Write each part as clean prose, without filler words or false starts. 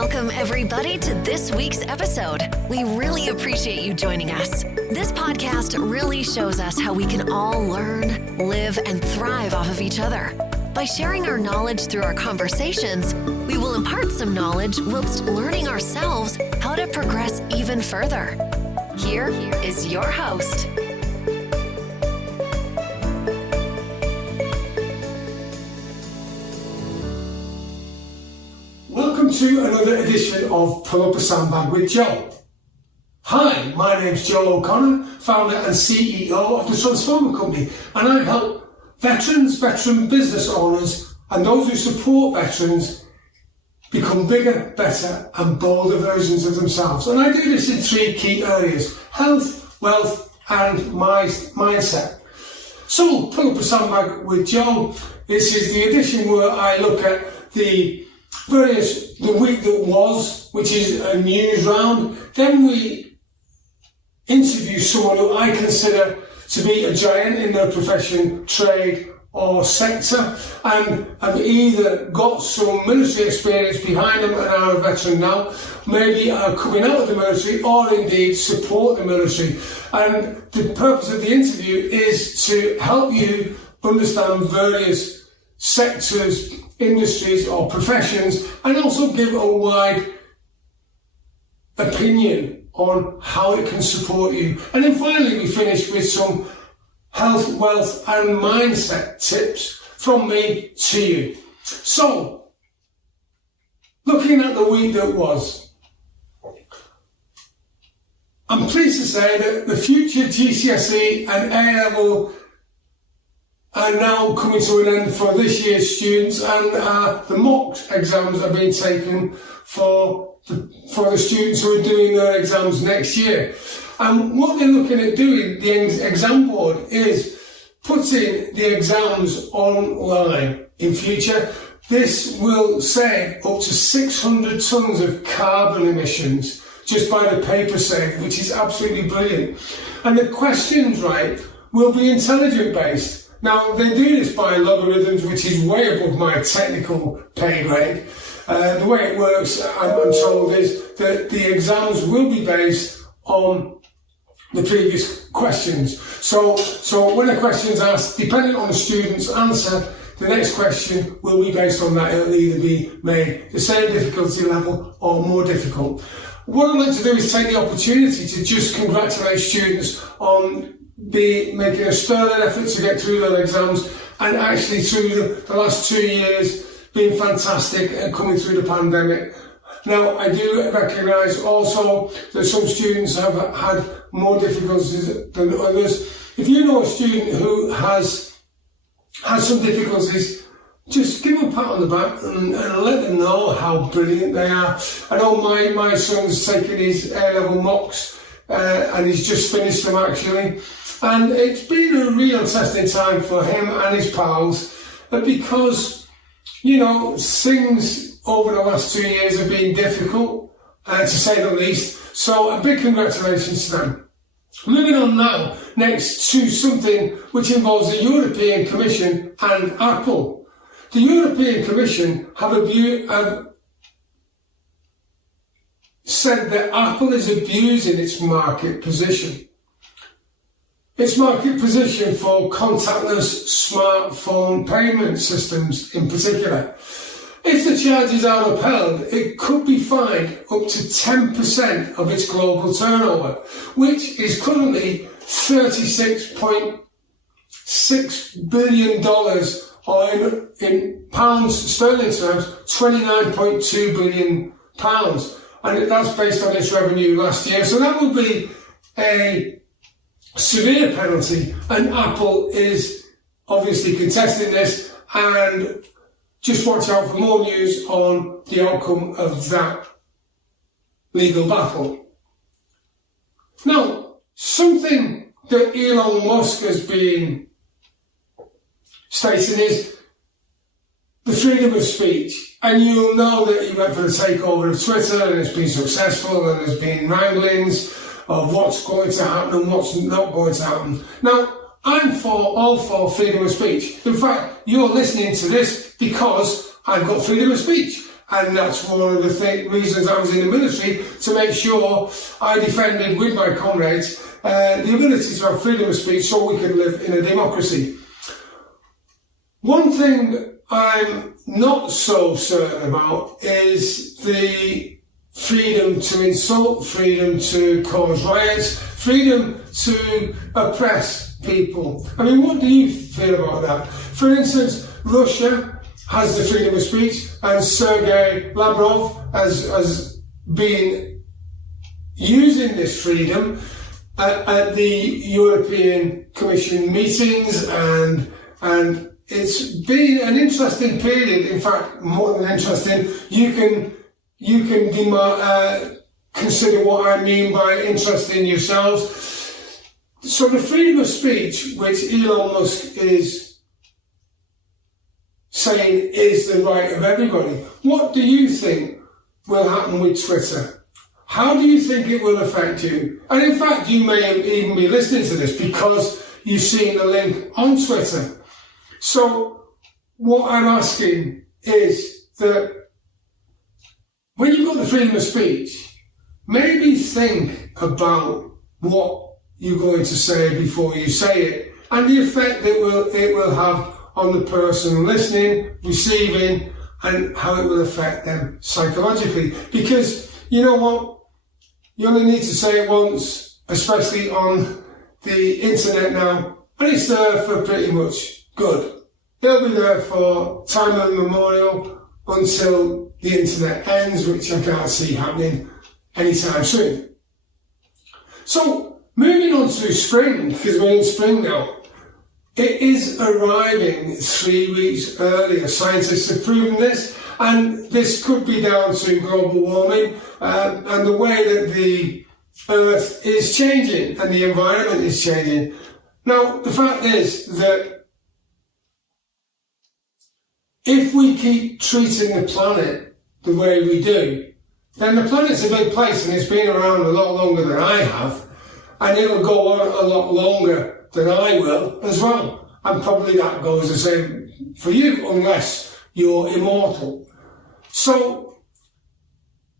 Welcome, everybody, to this week's episode. We really appreciate you joining us. This podcast really shows us how we can all learn, live, and thrive off of each other. By sharing our knowledge through our conversations, we will impart some knowledge whilst learning ourselves how to progress even further. Here is your host. Welcome to another edition of Pull Up A Sandbag with Joe. Hi, my name's Joe O'Connor, founder and CEO of the Transferable company, and I help veterans, veteran business owners, and those who support veterans become bigger, better, and bolder versions of themselves. And I do this in three key areas: health, wealth, and mindset. So, Pull Up A Sandbag with Joe. This is the edition where I look at the week that was, which is a news round. Then we interview someone who I consider to be a giant in their profession, trade, or sector, and have either got some military experience behind them and are a veteran now, maybe are coming out of the military, or indeed support the military. And the purpose of the interview is to help you understand various sectors, industries or professions, and also give a wide opinion on how it can support you. And then finally we finish with some health, wealth and mindset tips from me to you. So, looking at the week that was, I'm pleased to say that the future GCSE and A-level are now coming to an end for this year's students, and the mock exams are being taken for the students who are doing their exams next year. And what they're looking at doing, the exam board, is putting the exams online in future. This will save up to 600 tonnes of carbon emissions just by the paper save, which is absolutely brilliant. And the questions, right, will be intelligent based. Now, they do this by logarithms, which is way above my technical pay grade. The way it works, I'm told, is that the exams will be based on the previous questions. So when a question is asked, depending on the student's answer, the next question will be based on that. It'll either be made the same difficulty level or more difficult. What I'd like to do is take the opportunity to just congratulate students on making a sterling effort to get through their exams, and actually through the last 2 years being fantastic and coming through the pandemic. Now, I do recognise also that some students have had more difficulties than others. If you know a student who has had some difficulties, just give them a pat on the back and let them know how brilliant they are. I know my son's taken his A-level mocks and he's just finished them actually. And it's been a real testing time for him and his pals, because, you know, things over the last 2 years have been difficult, to say the least. So a big congratulations to them. Moving on now, next to something which involves the European Commission and Apple. The European Commission have said that Apple is abusing its market position. Its market position for contactless smartphone payment systems in particular. If the charges are upheld, it could be fined up to 10% of its global turnover, which is currently $36.6 billion, or in pounds sterling terms, £29.2 billion. And that's based on its revenue last year. So that would be a severe penalty, and Apple is obviously contesting this, and just watch out for more news on the outcome of that legal battle. Now, something that Elon Musk has been stating is the freedom of speech. And you'll know that he went for the takeover of Twitter, and it's been successful, and there's been wranglings of what's going to happen and what's not going to happen. Now, I'm all for freedom of speech. In fact, you're listening to this because I've got freedom of speech. And that's one of the reasons I was in the military, to make sure I defended with my comrades the ability to have freedom of speech so we could live in a democracy. One thing I'm not so certain about is the freedom to insult, freedom to cause riots, freedom to oppress people. I mean, what do you feel about that? For instance, Russia has the freedom of speech, and Sergei Lavrov has been using this freedom at the European Commission meetings, and it's been an interesting period. In fact, more than interesting. You can consider what I mean by interesting yourselves. So the freedom of speech, which Elon Musk is saying is the right of everybody, what do you think will happen with Twitter? How do you think it will affect you? And in fact, you may even be listening to this because you've seen the link on Twitter. So what I'm asking is that when you've got the freedom of speech, maybe think about what you're going to say before you say it, and the effect that it will have on the person listening, receiving, and how it will affect them psychologically. Because you know what? You only need to say it once, especially on the internet now, and it's there for pretty much good. It'll be there for time immemorial until the internet ends, which I can't see happening anytime soon. So, moving on to spring, because we're in spring now, it is arriving 3 weeks earlier. Scientists have proven this, and this could be down to global warming and the way that the Earth is changing and the environment is changing. Now, the fact is that if we keep treating the planet the way we do, then the planet's a big place and it's been around a lot longer than I have, and it'll go on a lot longer than I will as well. And probably that goes the same for you, unless you're immortal. So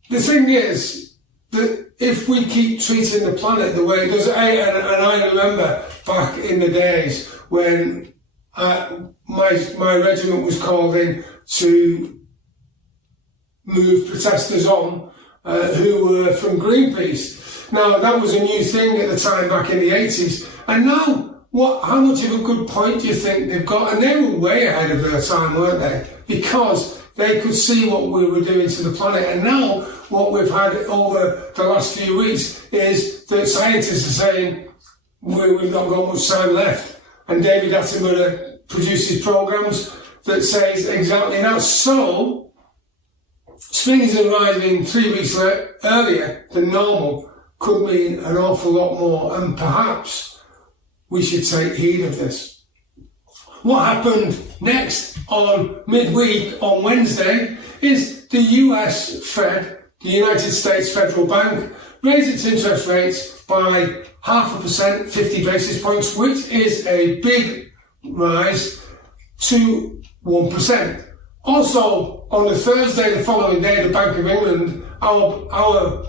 the thing is that if we keep treating the planet the way it does, and I remember back in the days when my regiment was called in to move protesters on who were from Greenpeace. Now, that was a new thing at the time back in the 80s. And now, how much of a good point do you think they've got? And they were way ahead of their time, weren't they? Because they could see what we were doing to the planet. And now, what we've had over the last few weeks is that scientists are saying we've not got much time left. And David Attenborough produces programs that says exactly that. So, spring is arriving 3 weeks earlier than normal could mean an awful lot more, and perhaps we should take heed of this. What happened next on midweek on Wednesday is the US Fed, the United States Federal Bank, raised its interest rates by 0.5%, 50 basis points, which is a big rise, to 1%. Also, on the Thursday, the following day, the Bank of England, our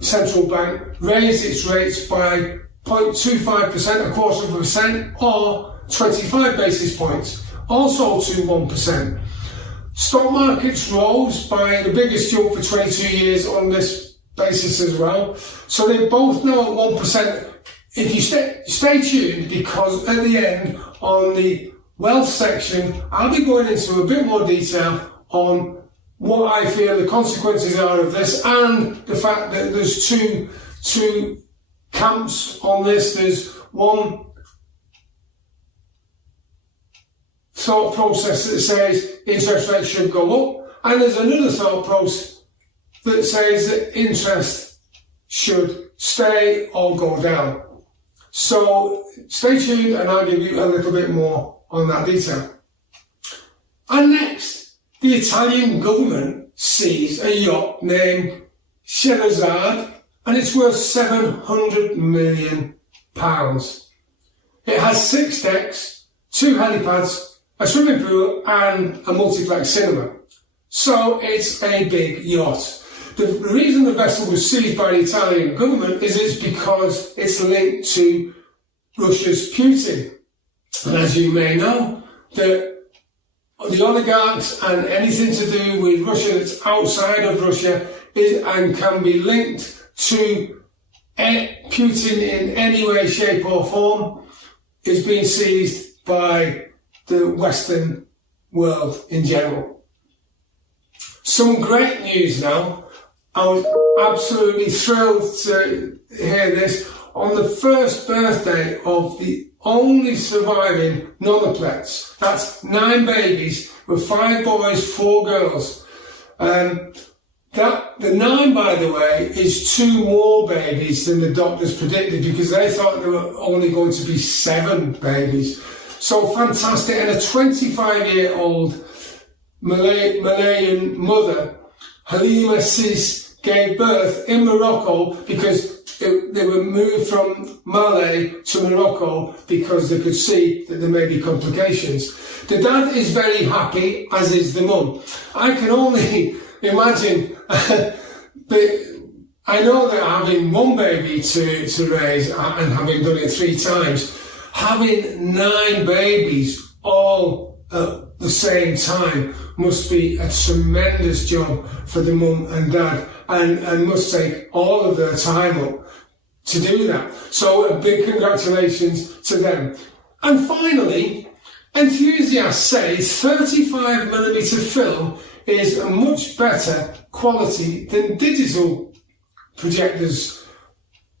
central bank, raised its rates by 0.25%, 0.25%, or 25 basis points, also to 1%. Stock markets rose by the biggest jump for 22 years on this basis as well. So they're both now at 1%. If you stay tuned, because at the end, on the wealth section, I'll be going into a bit more detail on what I feel the consequences are of this, and the fact that there's two camps on this. There's one thought process that says interest rates should go up, and there's another thought process that says that interest should stay or go down. So stay tuned and I'll give you a little bit more on that detail. And next, the Italian government seized a yacht named Scheherazade, and it's worth £700 million. It has 6 decks, 2 helipads, a swimming pool and a multiplex cinema. So it's a big yacht. The reason the vessel was seized by the Italian government is it's because it's linked to Russia's Putin. And as you may know, the oligarchs and anything to do with Russia that's outside of Russia is and can be linked to Putin in any way, shape or form is being seized by the Western world in general. Some great news now. I was absolutely thrilled to hear this. On the first birthday of the only surviving nonaplex, that's 9 babies with 5 boys, 4 girls. The 9, by the way, is 2 more babies than the doctors predicted because they thought there were only going to be 7 babies. So fantastic. And a 25-year-old Malayan mother, Halima Sis, gave birth in Morocco because they were moved from Malay to Morocco because they could see that there may be complications. The dad is very happy, as is the mum. I can only imagine, I know that having 1 baby to raise and having done it 3 times, having 9 babies all at the same time must be a tremendous job for the mum and dad and must take all of their time up to do that. So a big congratulations to them. And finally, enthusiasts say 35mm film is a much better quality than digital projectors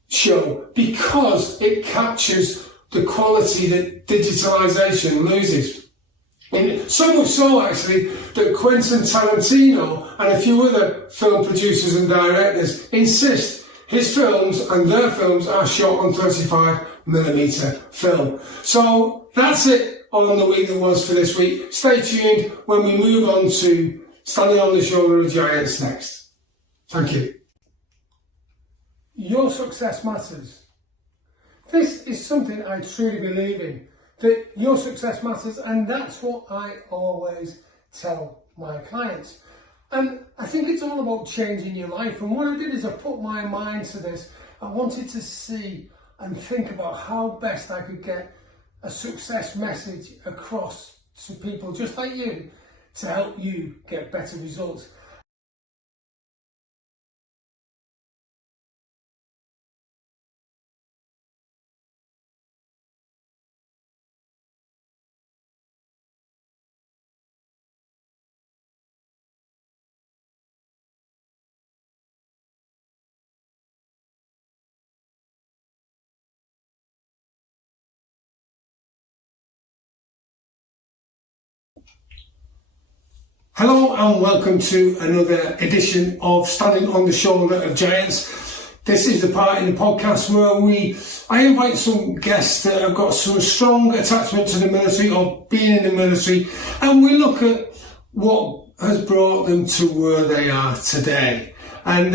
show because it captures the quality that digitalisation loses. And so much so, actually, that Quentin Tarantino and a few other film producers and directors insist his films and their films are shot on 35mm film. So that's it on the week that was for this week. Stay tuned when we move on to Standing on the Shoulder of Giants next. Thank you. Your success matters. This is something I truly believe in, that your success matters, and that's what I always tell my clients. And I think it's all about changing your life. And what I did is I put my mind to this. I wanted to see and think about how best I could get a success message across to people just like you to help you get better results. Hello and welcome to another edition of Standing on the Shoulder of Giants. This is the part in the podcast where I invite some guests that have got some strong attachment to the military or being in the military, and we look at what has brought them to where they are today. And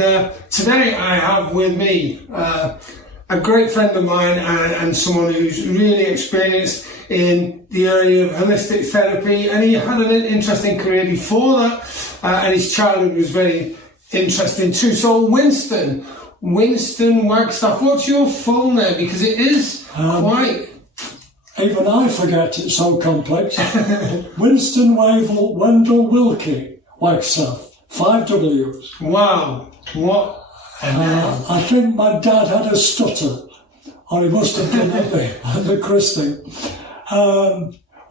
today I have with me a great friend of mine and someone who's really experienced in the area of holistic therapy, and he had an interesting career before that, and his childhood was very interesting too. So Winston Wagstaff, what's your full name? Because it is quite... Even I forget, it's so complex. Winston Wendell Wilkie Wagstaff, 5 W's. Wow, what? I think my dad had a stutter, or he must have done at the christening.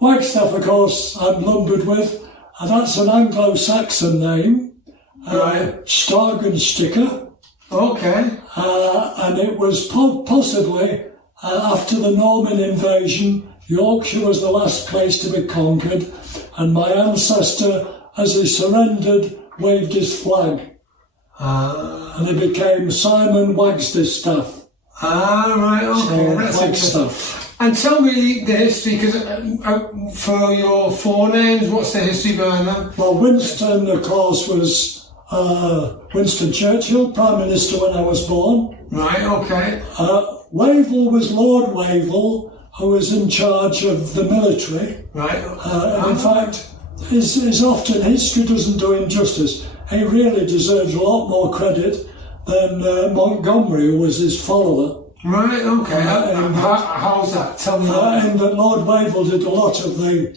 Wagstaff, of course, I'm lumbered with, and that's an Anglo-Saxon name, right. Stargensticker. Okay. And it was possibly, after the Norman invasion, Yorkshire was the last place to be conquered, and my ancestor, as he surrendered, waved his flag. And he became Simon Wagstaff. Right, okay. So, Wagstaff. And tell me the history, because for your forenames, what's the history behind that? Well, Winston, of course, was Winston Churchill, Prime Minister when I was born. Right, okay. Wavell was Lord Wavell, who was in charge of the military. Right. In fact, is often, history doesn't do him justice. He really deserves a lot more credit than Montgomery, who was his follower. Right, okay. How's that? Tell me that. And that Lord Wavell did a lot of the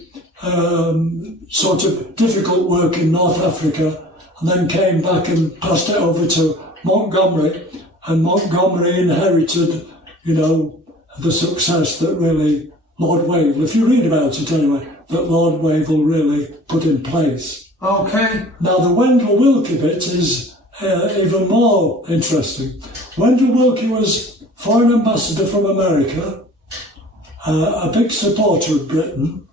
sort of difficult work in North Africa, and then came back and passed it over to Montgomery, and Montgomery inherited, the success that really Lord Wavell, if you read about it anyway, that Lord Wavell really put in place. Okay. Now the Wendell Willkie bit is even more interesting. Wendell Willkie was foreign ambassador from America, a big supporter of Britain,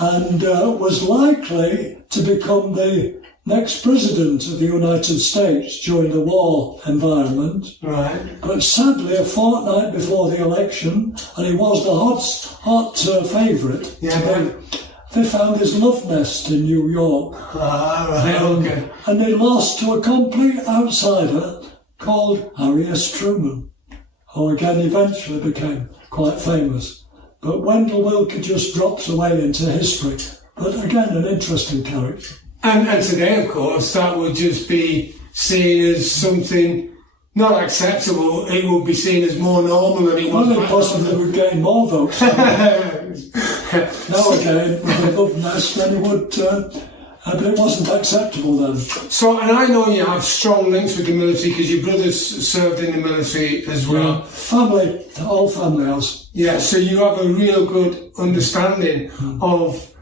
and was likely to become the next president of the United States during the war environment. Right. But sadly, a fortnight before the election, and he was the hot favourite. Yeah. They found his love nest in New York. Right, okay. And they lost to a complete outsider called Harry S. Truman, who again eventually became quite famous. But Wendell Willkie just drops away into history. But again, an interesting character. And today, of course, that would just be seen as something not acceptable. It would be seen as more normal than it was. Well, it possibly would gain more votes. Now again, with a love nest, then it would, but it wasn't acceptable then. So, and I know you have strong links with the military because your brothers served in the military as well. Yeah. Family, all family house. Yeah, so you have a real good understanding of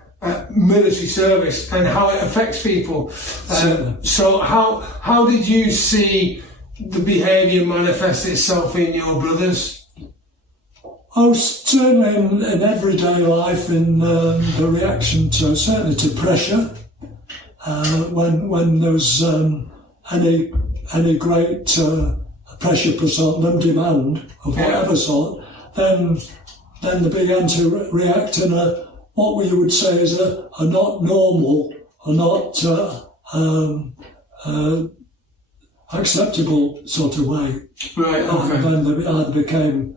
military service and how it affects people. So how did you see the behaviour manifest itself in your brothers? Oh, certainly in everyday life, in the reaction to, certainly to pressure, when there's any great pressure put on them, demand of whatever sort, then they began to react in what you would say is a not normal or not acceptable sort of way. Right, okay. And then they either became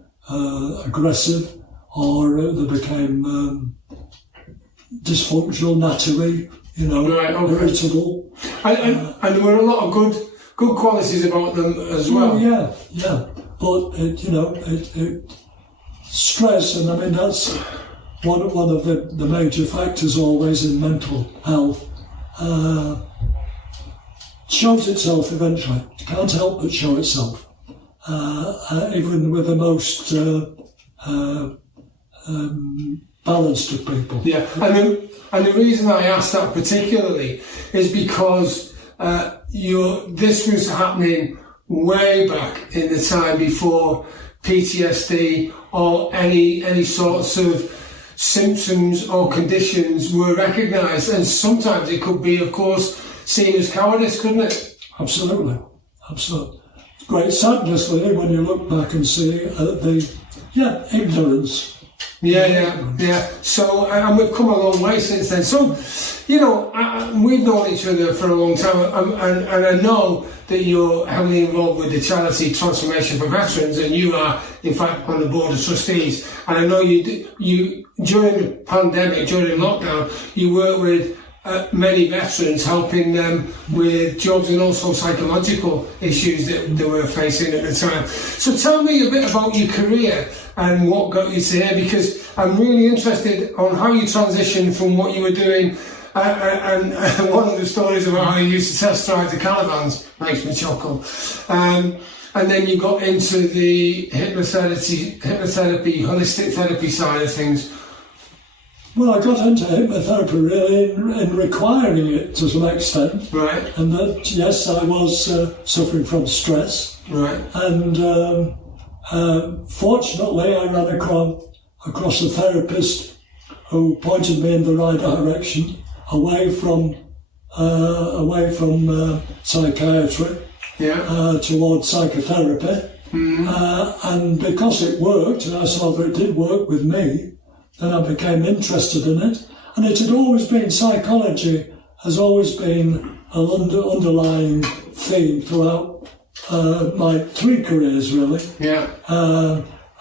aggressive or they became dysfunctional, nattery, right, okay. irritable. And there were a lot of good qualities about them as well. Oh, yeah. But it stress, and I mean that's one of the major factors always in mental health. Shows itself eventually. It can't help but show itself. Even with the most balanced of people. Yeah, and the reason I asked that particularly is because this was happening way back in the time before PTSD or any sorts of symptoms or conditions were recognised, and sometimes it could be, of course, seen as cowardice, couldn't it? Absolutely. Great sadness, really, when you look back and see the ignorance. Yeah. So, and we've come a long way since then. So, we've known each other for a long time, and I know that you're heavily involved with the charity Transformation for Veterans, and you are, in fact, on the Board of Trustees. And I know you during the pandemic, during lockdown, you worked with many veterans, helping them with jobs and also psychological issues that they were facing at the time. So tell me a bit about your career and what got you to here, because I'm really interested on how you transitioned from what you were doing, and one of the stories about how you used to test drive the caravans makes me chuckle. And then you got into the hypnotherapy, holistic therapy side of things. Well, I got into hypnotherapy really in requiring it to some extent. Right. And that, yes, I was suffering from stress. Right. And fortunately, I ran across a therapist who pointed me in the right direction, away from psychiatry, towards psychotherapy. Mm-hmm. And because it worked, and I saw that it did work with me, then I became interested in it. And it had always been, psychology has always been an underlying theme throughout my 3 careers, really. Yeah.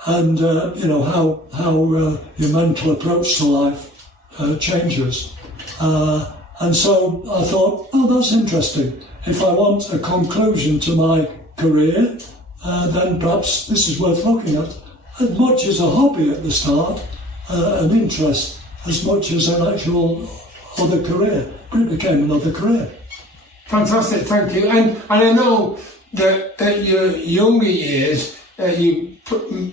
And how your mental approach to life changes. And so I thought, oh, that's interesting. If I want a conclusion to my career, then perhaps this is worth looking at. As much as a hobby at the start, an interest, as much as an actual other career. But it became another career. Fantastic, thank you. And I know that at your younger years,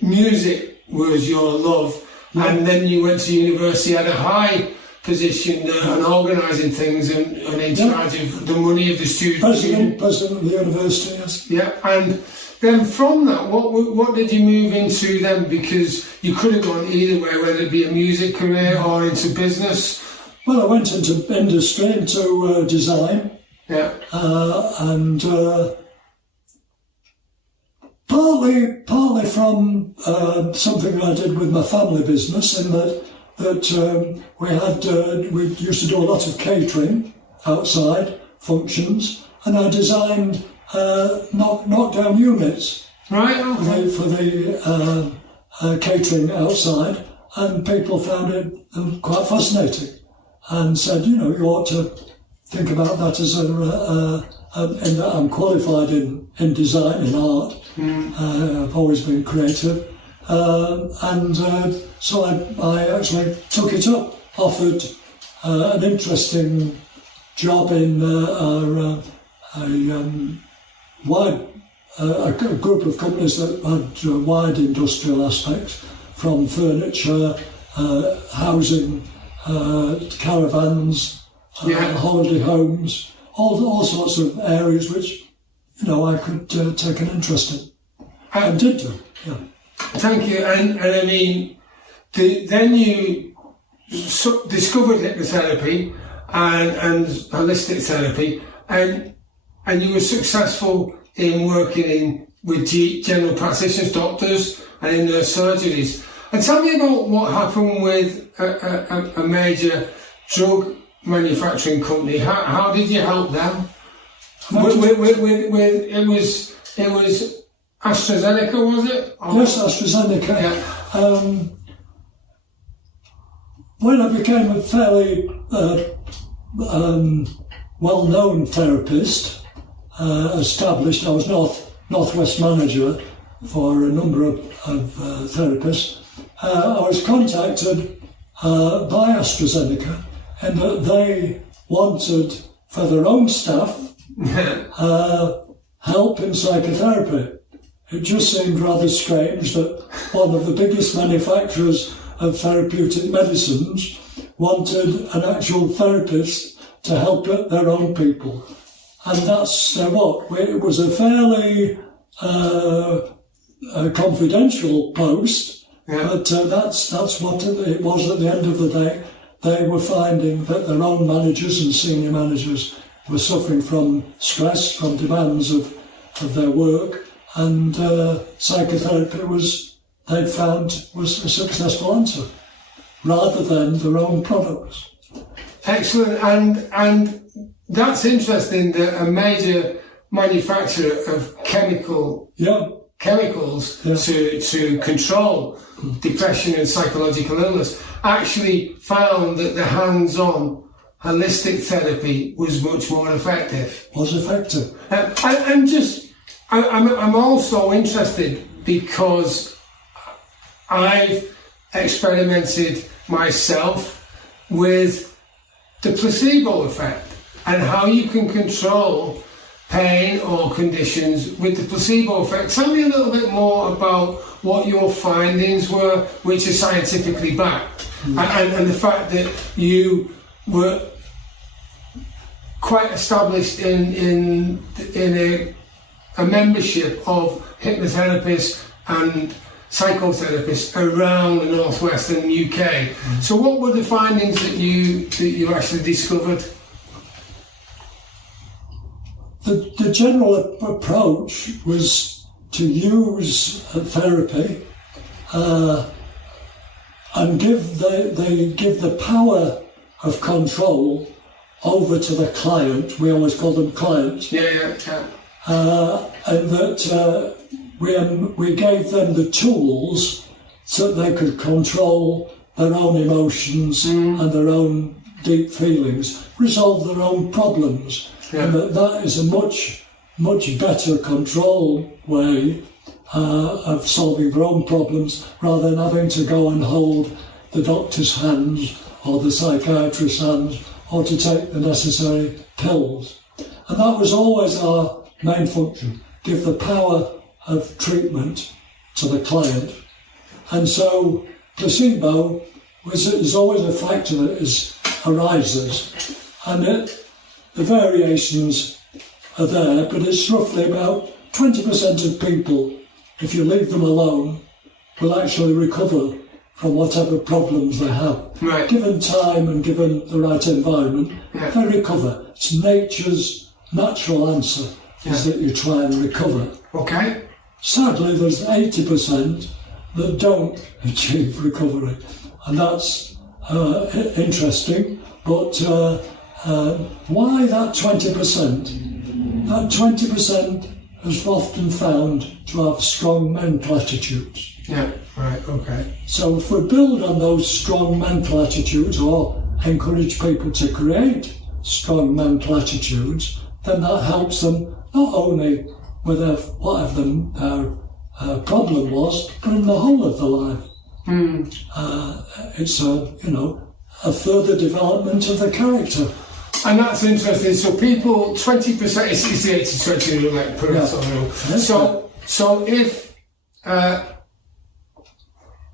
music was your love, and then you went to university, had a high position and organising things and in charge of the money of the students. President of the university, yes. Yeah, and then from that, what did you move into then? Because you could have gone either way, whether it be a music career or into business. Well, I went into industry, into design. Yeah. And partly from something I did with my family business, in that we used to do a lot of catering outside functions, and I designed knockdown units, right, okay, for the catering outside, and people found it quite fascinating, and said, you ought to think about that as in that I'm qualified in design, in art. I've always been creative. So I actually took it up, offered an interesting job in a group of companies that had wide industrial aspects, from furniture, housing, caravans, holiday homes, all sorts of areas which I could take an interest in, and did do. Yeah. Thank you. And I mean, then you discovered hypnotherapy and holistic therapy, and you were successful in working with general practitioners, doctors, and in nurse surgeries. And tell me about what happened with a major drug manufacturing company. How did you help them? It was AstraZeneca, was it? Yes, AstraZeneca. Yeah. When I became a fairly well-known therapist, established, I was Northwest manager for a number of therapists. I was contacted by AstraZeneca, and that they wanted, for their own staff, help in psychotherapy. It just seemed rather strange that one of the biggest manufacturers of therapeutic medicines wanted an actual therapist to help their own people. And that's it was a fairly confidential post, but that's what it was at the end of the day. They were finding that their own managers and senior managers were suffering from stress, from demands of their work, and psychotherapy they'd found was a successful answer, rather than their own products. Excellent, and that's interesting that a major manufacturer of chemicals to control depression and psychological illness actually found that the hands-on holistic therapy was much more effective. I'm also interested because I've experimented myself with the placebo effect and how you can control pain or conditions with the placebo effect. Tell me a little bit more about what your findings were, which are scientifically backed, and the fact that you were quite established in a membership of hypnotherapists and psychotherapists around the northwestern UK. So what were the findings that you actually discovered? The general approach was to use therapy and give the power of control over to the client. We always call them clients. Yeah. And that we gave them the tools so that they could control their own emotions and their own deep feelings, resolve their own problems. Yeah. And that is a much better control way of solving their own problems, rather than having to go and hold the doctor's hands or the psychiatrist's hands, or to take the necessary pills. And that was always our main function, give the power of treatment to the client. And so placebo is always a factor that arises, and the variations are there, but it's roughly about 20% of people, if you leave them alone, will actually recover from whatever problems they have. Right. Given time and given the right environment, they recover. It's nature's natural answer is that you try and recover. Okay. Sadly, there's 80% that don't achieve recovery, and that's interesting. But why that 20%? That 20% is often found to have strong mental attitudes. Yeah, right, okay. So if we build on those strong mental attitudes, or encourage people to create strong mental attitudes, then that helps them not only with whatever their problem was, but in the whole of their life. It's a further development of the character. And that's interesting. So people, 20%, it's the 80-20 rule, like Pareto rule. So if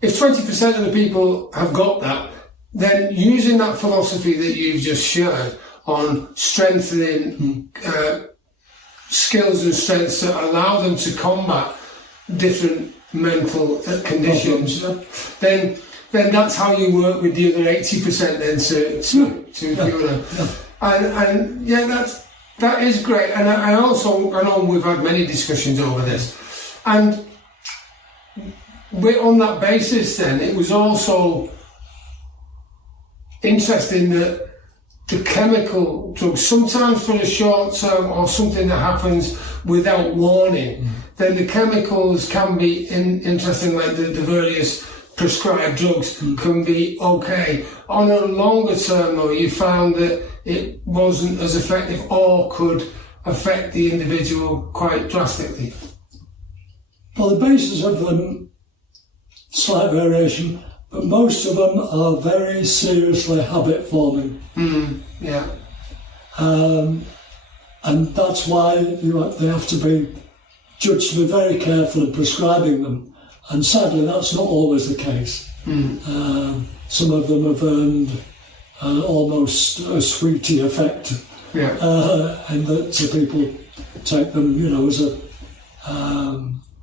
20% of the people have got that, then using that philosophy that you've just shared on strengthening skills and strengths that allow them to combat different mental conditions, then that's how you work with the other 80% then to cure them. And that is great. And I know we've had many discussions over this. And on that basis then, it was also interesting that the chemical drugs, sometimes for a short term or something that happens without warning, then the chemicals can be interesting, like the various prescribed drugs can be okay. On a longer term though, you found that it wasn't as effective or could affect the individual quite drastically. Well, the basis of them, slight variation, but most of them are very seriously habit forming. Yeah. And that's why they have to be judged to be very careful in prescribing them. And sadly, that's not always the case. Some of them have earned almost a sweetie effect, and that people take them, as a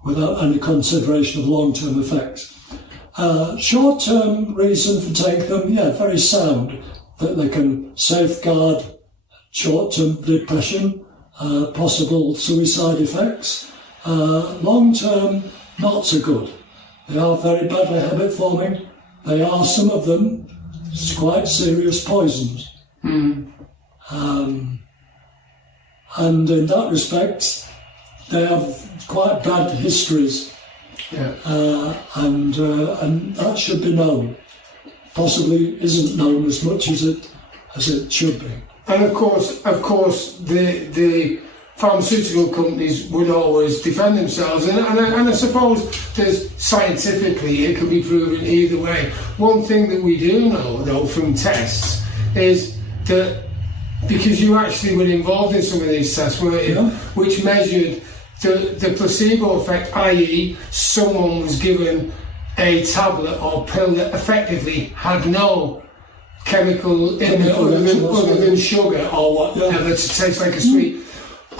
without any consideration of long-term effects. Short-term reason for taking them, very sound, that they can safeguard short-term depression, possible suicide effects. Long-term, not so good. They are very badly habit-forming. They are, some of them, quite serious poisons. And in that respect, they have quite bad histories. And that should be known. Possibly isn't known as much as it should be. And of course, the pharmaceutical companies would always defend themselves, and I suppose there's scientifically it can be proven either way. One thing that we do know, though, from tests is that, because you actually were involved in some of these tests, weren't you? Which measured the placebo effect, i.e. someone was given a tablet or pill that effectively had no chemical in it other than sugar or whatever to taste like a sweet.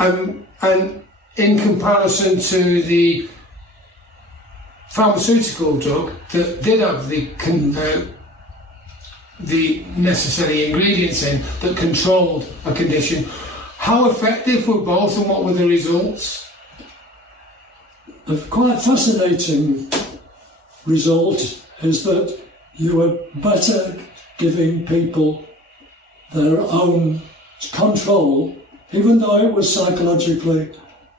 And in comparison to the pharmaceutical drug that did have the necessary ingredients in that controlled a condition, how effective were both and what were the results? The quite fascinating result is that you were better giving people their own control, even though it was psychologically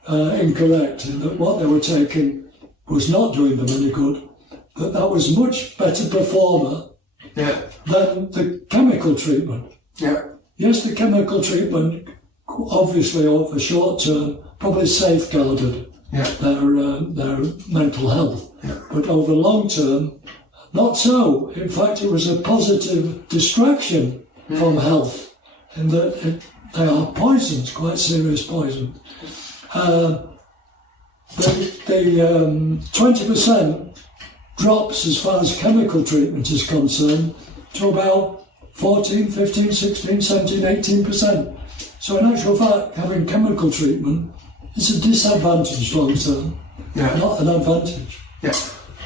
incorrect, and that what they were taking was not doing them any good, that was much better performer than the chemical treatment. Yeah. Yes, the chemical treatment, obviously over short term, probably safeguarded their mental health. Yeah. But over long term, not so. In fact, it was a positive distraction from health, in that they are poisons, quite serious poisons. The 20% drops as far as chemical treatment is concerned to about 14, 15, 16, 17, 18%. So in actual fact, having chemical treatment is a disadvantage long term, not an advantage. Yeah.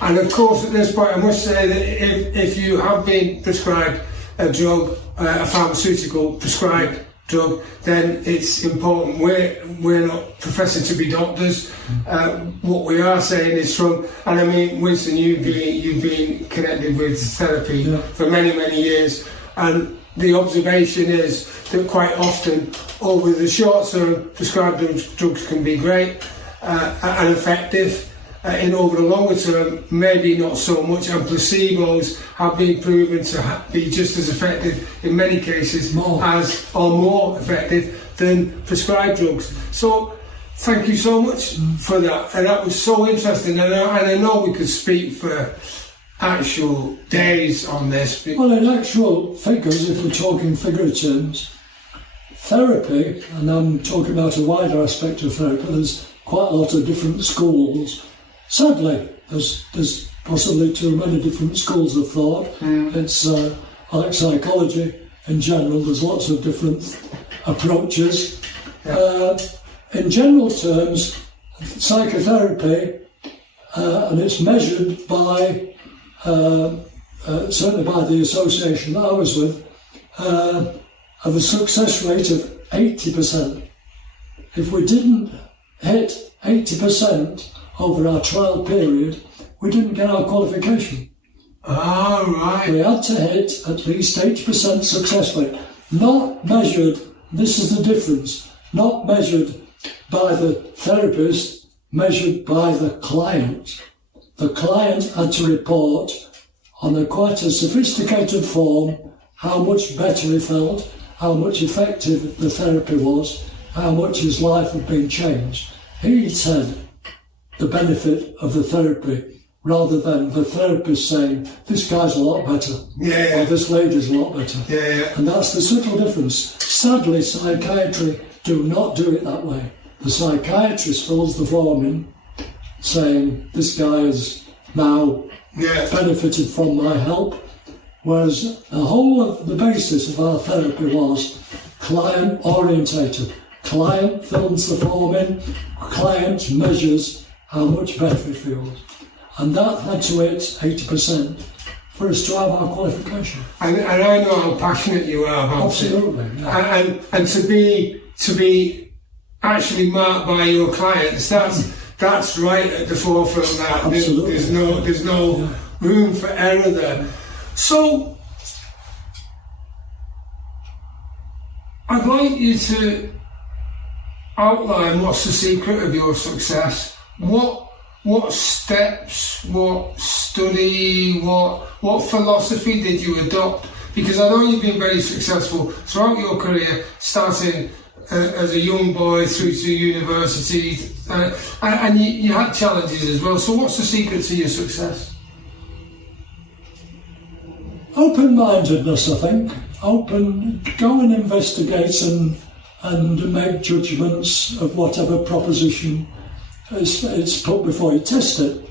And of course, at this point, I must say that if you have been prescribed a drug, a pharmaceutical prescribed drug, then it's important. We're not professing to be doctors. What we are saying is from, and I mean, Winston, you've been connected with therapy for many years, and the observation is that quite often, over the short term, prescribed drugs can be great and effective. Over the longer term, maybe not so much, and placebos have been proven to be just as effective in many cases more effective than prescribed drugs. So thank you so much for that, and that was so interesting, and I know we could speak for actual days on this. Well, in actual figures, if we're talking figure terms, therapy, and I'm talking about a wider aspect of therapy, there's quite a lot of different schools. Sadly, there's possibly too many different schools of thought. It's like psychology in general, there's lots of different approaches. In general terms, psychotherapy, and it's measured by, certainly by the association that I was with, have a success rate of 80%. If we didn't hit 80%, over our trial period, we didn't get our qualification. Right. We had to hit at least 80% success rate. Not measured, this is the difference, not measured by the therapist, measured by the client. The client had to report on quite a sophisticated form how much better he felt, how much effective the therapy was, how much his life had been changed. He said the benefit of the therapy, rather than the therapist saying, this guy's a lot better, or this lady's a lot better. And that's the subtle difference. Sadly, psychiatry do not do it that way. The psychiatrist fills the form in, saying, this guy has now benefited from my help, whereas the whole of the basis of our therapy was client orientated. Client fills the form in, client measures how much better he feels. And that had to hit 80% for us to have our qualification. And I know how passionate you are about Absolutely, it. And to be actually marked by your clients, that's right at the forefront of that. Absolutely. There's no room for error there. So I'd like you to outline what's the secret of your success. What steps, what study, what philosophy did you adopt? Because I know you've been very successful throughout your career, starting as a young boy through to university, and you had challenges as well. So what's the secret to your success? Open-mindedness, I think. Go and investigate and make judgments of whatever proposition it's put before you. Test it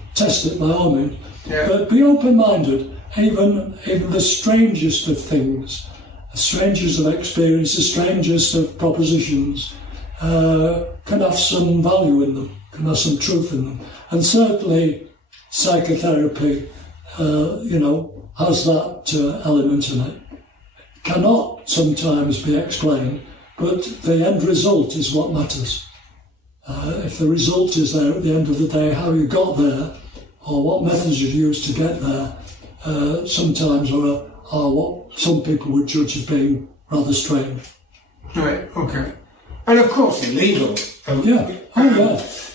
by all means. But be open-minded. Even the strangest of things, the strangest of experience, the strangest of propositions can have some value in them, can have some truth in them. And certainly psychotherapy, has that element in it. Cannot sometimes be explained, but the end result is what matters. If the result is there at the end of the day, how you got there, or what methods you used to get there, sometimes are what some people would judge as being rather strange. Right, okay. And of course illegal.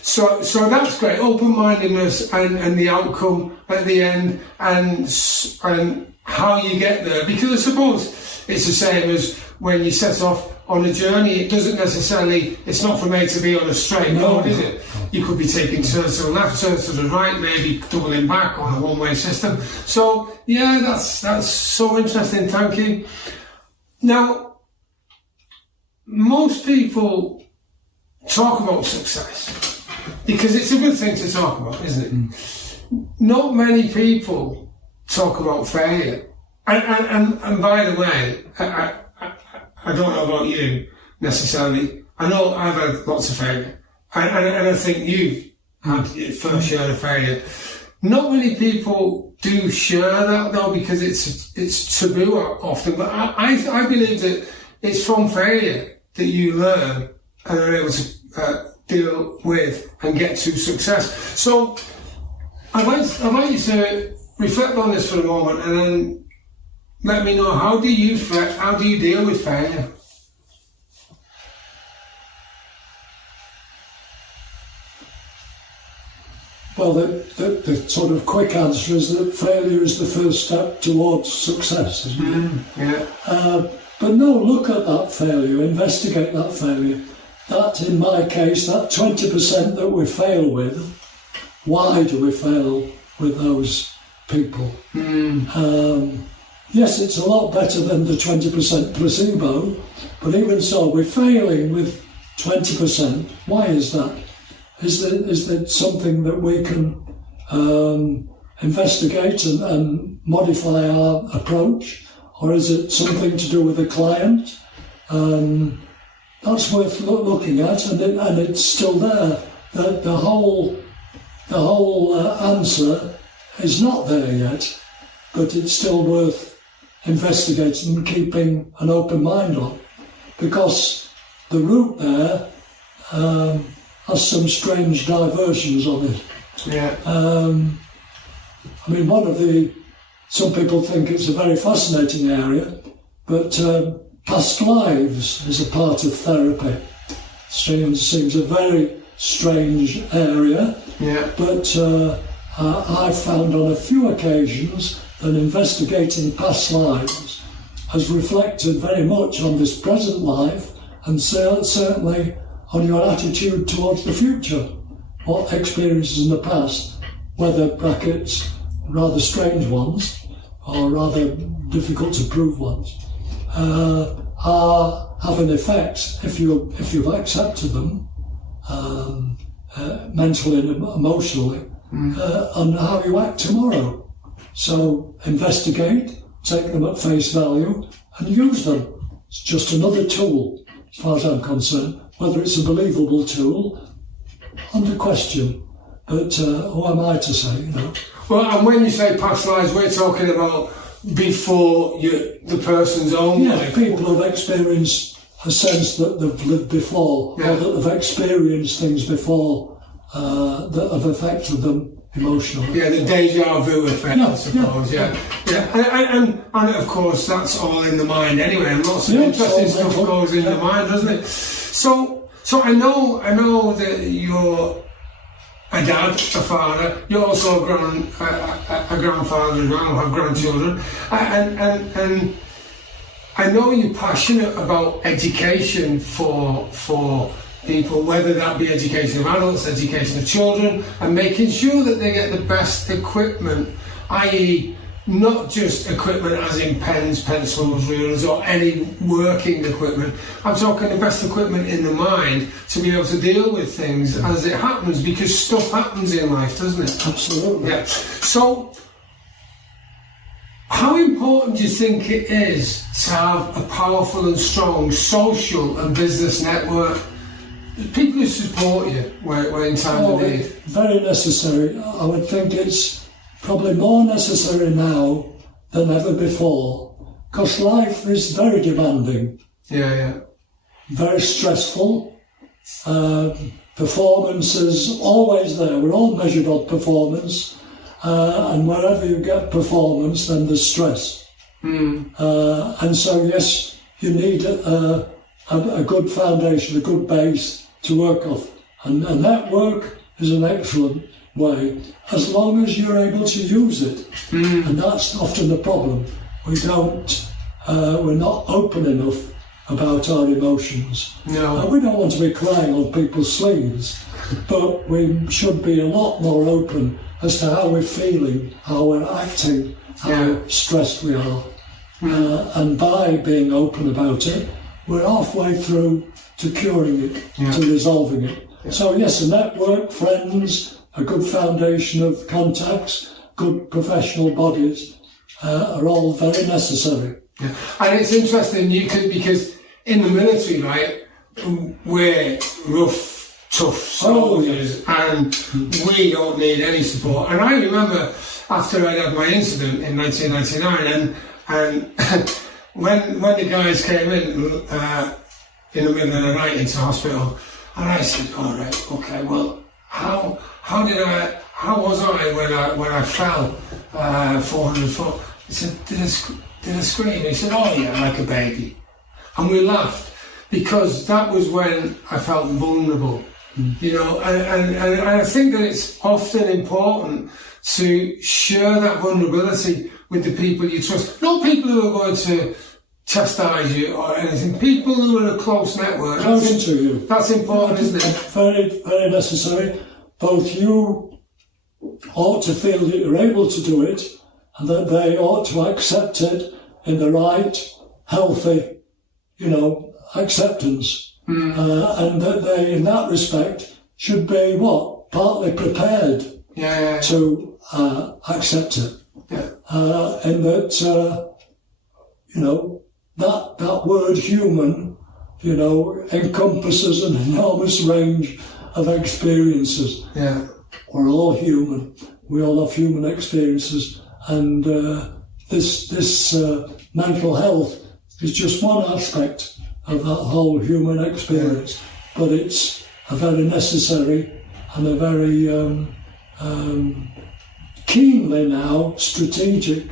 So that's great. Open-mindedness and the outcome at the end and how you get there. Because I suppose it's the same as when you set off on a journey, it doesn't necessarily, it's not from A to B on a straight road, is it? You could be taking turns to the left, turns to the right, maybe doubling back on a one-way system. So, yeah, that's so interesting, thank you. Now, most people talk about success because it's a good thing to talk about, isn't it? Not many people talk about failure. And by the way, I don't know about you necessarily. I know I've had lots of failure. And I think you've had your first share of failure. Not many people do share that though, because it's taboo often. But I believe that it's from failure that you learn and are able to deal with and get to success. So I'd like you to reflect on this for a moment and then let me know, how do you deal with failure? Well, the sort of quick answer is that failure is the first step towards success, isn't it? Yeah. But no, look at that failure, investigate that failure. That, in my case, that 20% that we fail with, why do we fail with those people? Yes, it's a lot better than the 20% placebo, but even so, we're failing with 20%. Why is that? Is there something that we can investigate and modify our approach? Or is it something to do with the client? That's worth looking at, and it's still there. The whole answer is not there yet, but it's still worth investigating and keeping an open mind on, because the route there has some strange diversions on it. Yeah. I mean, some people think it's a very fascinating area, but past lives is a part of therapy. Seems a very strange area. Yeah. But I've found on a few occasions that investigating past lives has reflected very much on this present life, and certainly on your attitude towards the future. What experiences in the past, whether brackets, rather strange ones, or rather difficult to prove ones, have an effect, if you've accepted them, mentally and emotionally, on how you act tomorrow. So investigate, take them at face value, and use them. It's just another tool, as far as I'm concerned. Whether it's a believable tool, under question. But who am I to say, you know? Well, and when you say past lives, we're talking about before the person's own life. People have experienced a sense that they've lived before, or that they've experienced things before that have affected them emotionally. Yeah, the deja vu effect, I suppose. Yeah. And of course, that's all in the mind anyway, and lots of interesting stuff goes in the mind, doesn't it? So I know that you're a dad, a father. You're also a grandfather as well, have grandchildren, and I know you're passionate about education for people, whether that be education of adults, education of children, and making sure that they get the best equipment, i.e. not just equipment as in pens, pencils, rulers, or any working equipment. I'm talking the best equipment in the mind to be able to deal with things as it happens, because stuff happens in life, doesn't it? Absolutely. Yeah. So, how important do you think it is to have a powerful and strong social and business network? People who support you when in time of need. Very necessary. I would think it's probably more necessary now than ever before, because life is very demanding. Yeah. Very stressful. Performance is always there. We're all measured on performance, and wherever you get performance, then there's stress. And so, yes, you need a good foundation, a good base to work off. And a network is an excellent way, as long as you're able to use it. And that's often the problem. We're not open enough about our emotions. No. And we don't want to be crying on people's sleeves, but we should be a lot more open as to how we're feeling, how we're acting, how stressed we are. And by being open about it, we're halfway through to curing it, to resolving it. So yes, a network, friends, a good foundation of contacts, good professional bodies are all very necessary. Yeah. And it's interesting, because in the military, right, we're rough, tough soldiers, and we don't need any support. And I remember after I had my incident in 1999, and when the guys came in the middle of the night into hospital, and I said, all right, okay, well, how was I when I fell 400 foot? He said, did I scream? He said, oh yeah, like a baby. And we laughed, because that was when I felt vulnerable, you know, and I think that it's often important to share that vulnerability with the people you trust. Not people who are going to chastise you or anything, people who are a close network. Close to you. That's important, isn't it? Very, very necessary. Both you ought to feel that you're able to do it, and that they ought to accept it in the right, healthy, you know, acceptance. And that they, in that respect, should be partly prepared to accept it. And that, you know, that word human, you know, encompasses an enormous range of experiences. Yeah. We're all human. We all have human experiences. And this mental health is just one aspect of that whole human experience. But it's a very necessary and a very keenly now strategic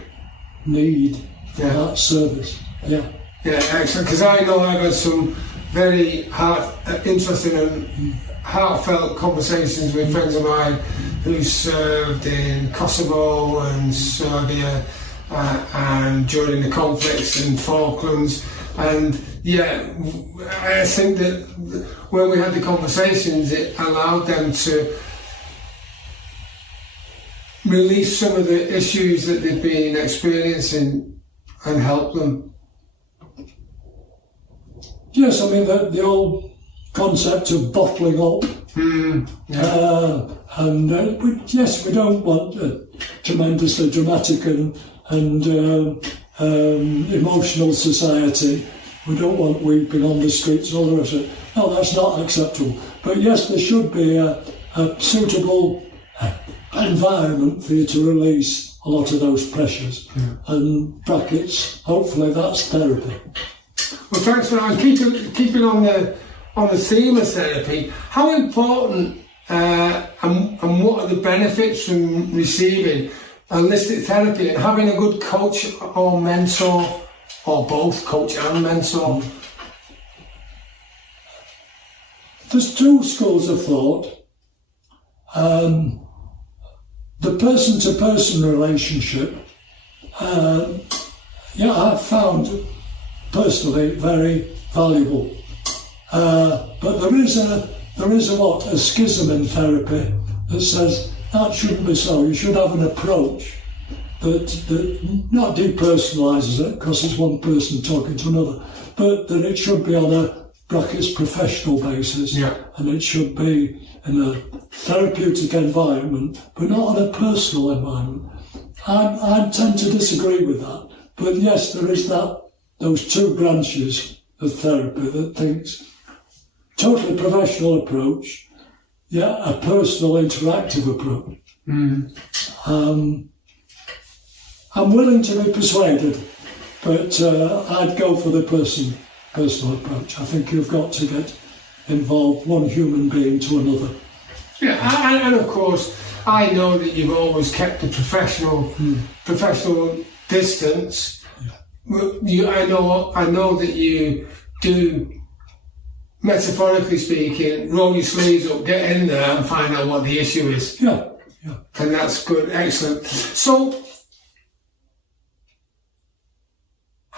need for that service. Yeah, excellent. Because I know I've had some very interesting and heartfelt conversations with friends of mine who served in Kosovo and Serbia and during the conflicts in Falklands. And I think that when we had the conversations, it allowed them to release some of the issues that they'd been experiencing and help them. Yes, I mean, the old concept of bottling up. We don't want a tremendously dramatic and emotional society. We don't want weeping on the streets and all the rest of it. No, that's not acceptable. But yes, there should be a suitable environment for you to release a lot of those pressures. And brackets, hopefully that's therapy. Well, thanks for that. Keeping on the theme of therapy, how important and what are the benefits from receiving holistic therapy and having a good coach or mentor, or both coach and mentor? There's two schools of thought. The person-to-person relationship, I've found personally very valuable. But there is a schism in therapy that says that shouldn't be so. You should have an approach that not depersonalises it because it's one person talking to another, but that it should be on a brackets professional basis, and it should be in a therapeutic environment, but not in a personal environment. I tend to disagree with that, but yes, there is those two branches of therapy that thinks totally professional approach, a personal interactive approach. I'm willing to be persuaded, but I'd go for the personal approach. I think you've got to get involved one human being to another. Yeah, and of course, I know that you've always kept the professional distance. I know that you do, metaphorically speaking, roll your sleeves up, get in there and find out what the issue is. Yeah. And that's good, excellent. So,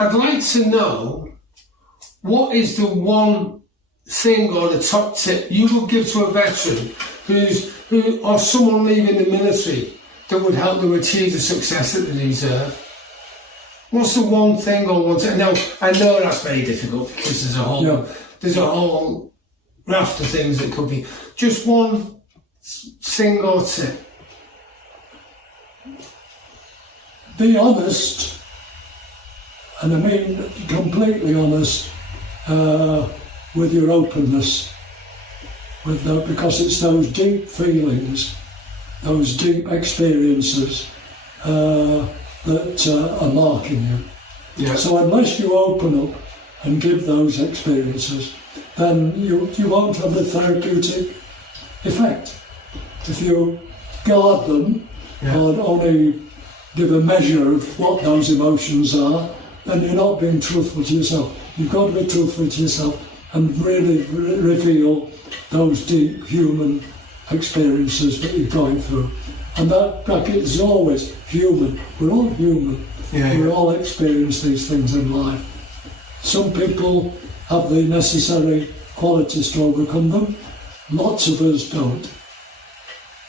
I'd like to know what is the one thing or the top tip you would give to a veteran or someone leaving the military that would help them achieve the success that they deserve? What's the one thing or one thing? Now, I know that's very difficult because there's a whole raft of things that could be. Just one thing or tip. Be honest, and I mean completely honest, with your openness, because it's those deep feelings, those deep experiences that are marking you. Yeah. So unless you open up and give those experiences, then you won't have the therapeutic effect. If you guard them and only give a measure of what those emotions are, then you're not being truthful to yourself. You've got to be truthful to yourself and really reveal those deep human experiences that you're going through. And that bracket is always human. We're all human. We all experience these things in life. Some people have the necessary qualities to overcome them. Lots of us don't.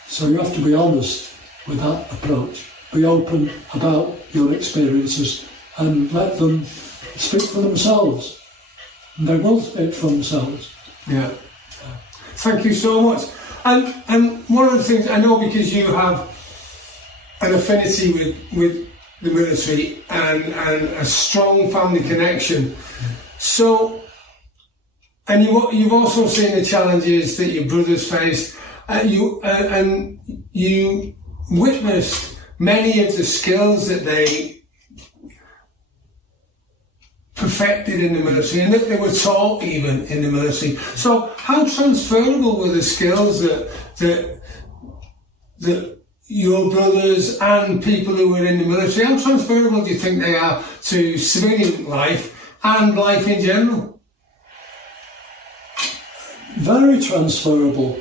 So you have to be honest with that approach. Be open about your experiences and let them speak for themselves. And they will speak for themselves. Yeah. Thank you so much. And one of the things I know, because you have an affinity with the military and a strong family connection. So, and you've also seen the challenges that your brothers faced. And you witnessed many of the skills that they perfected in the military and that they were taught even in the military. So how transferable were the skills that your brothers and people who were in the military, how transferable do you think they are to civilian life and life in general? Very transferable.